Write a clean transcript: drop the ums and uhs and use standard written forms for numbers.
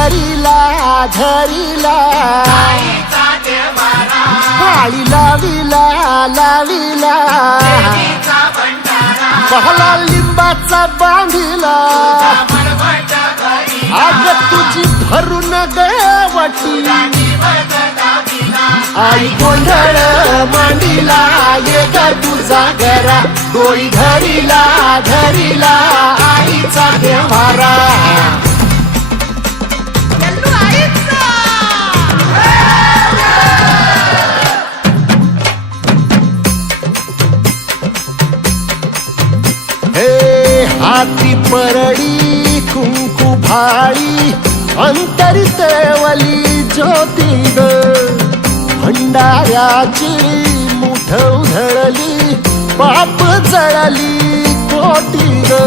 धरिला धरिला काळी लाविला लाविला पहला लिंबाचा बांधिला आग तुझी भरून गवटी आई गोंधळ मांडिला ये ग तुझा घरा डोळी धरिला धरिला आईचा देवारा हाती परडी कुंकू भाळी अंतरितवली ज्योती ग भंडाऱ्याची मुठ उधळली पाप जळली कोटी ग